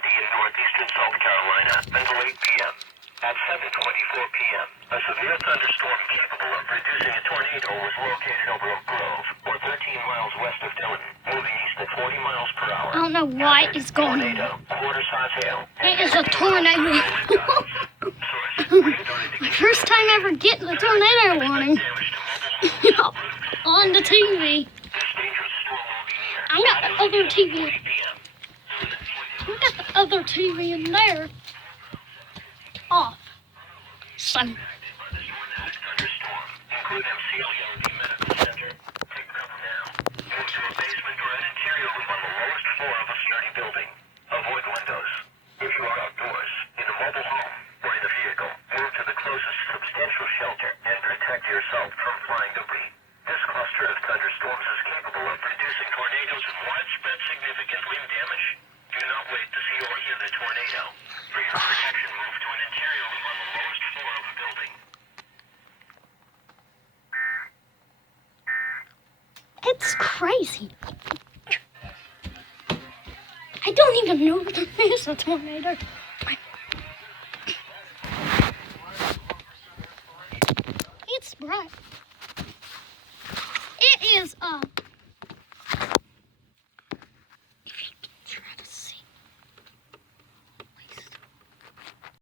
County in northeastern South Carolina until 8 p.m. At 7:24 p.m., a severe thunderstorm capable of producing a tornado was located over Oak Grove, or 13 miles west of Dillon, moving east at 40 miles per hour. I don't know what is going on. Tornado, quarter-size hail. It is a tornado. My first time ever getting a tornado warning on the TV. I got the other TV. I got the other TV in there. Off. So. Include MCLELD Medical Center. Take cover now. Move to a basement or an interior room on the lowest floor of a sturdy building. Avoid windows. If you are outdoors, in a mobile home, or in a vehicle, move to the closest substantial shelter and protect yourself from flying debris. This cluster of thunderstorms is capable of producing tornadoes and widespread significant wind damage. Do not wait to see or hear the tornado. For your protection, move to an interior room on the lowest floor of a building. It's crazy. I don't even know if there is a tornado. It's bright. It is